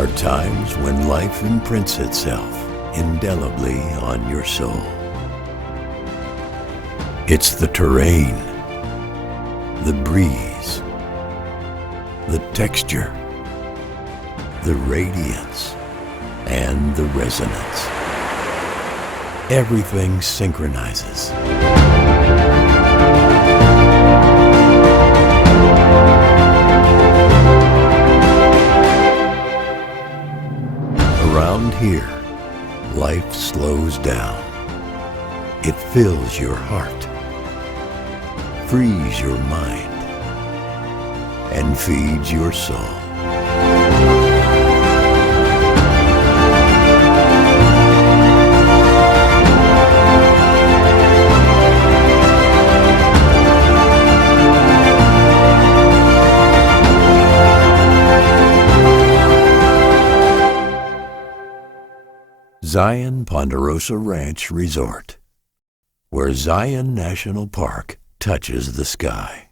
are times when life imprints itself indelibly on your soul. It's the terrain, the breeze, the texture, the radiance, and the resonance. Everything synchronizes. Around here, life slows down. It fills your heart, frees your mind, and feeds your soul. Zion Ponderosa Ranch Resort, where Zion National Park touches the sky.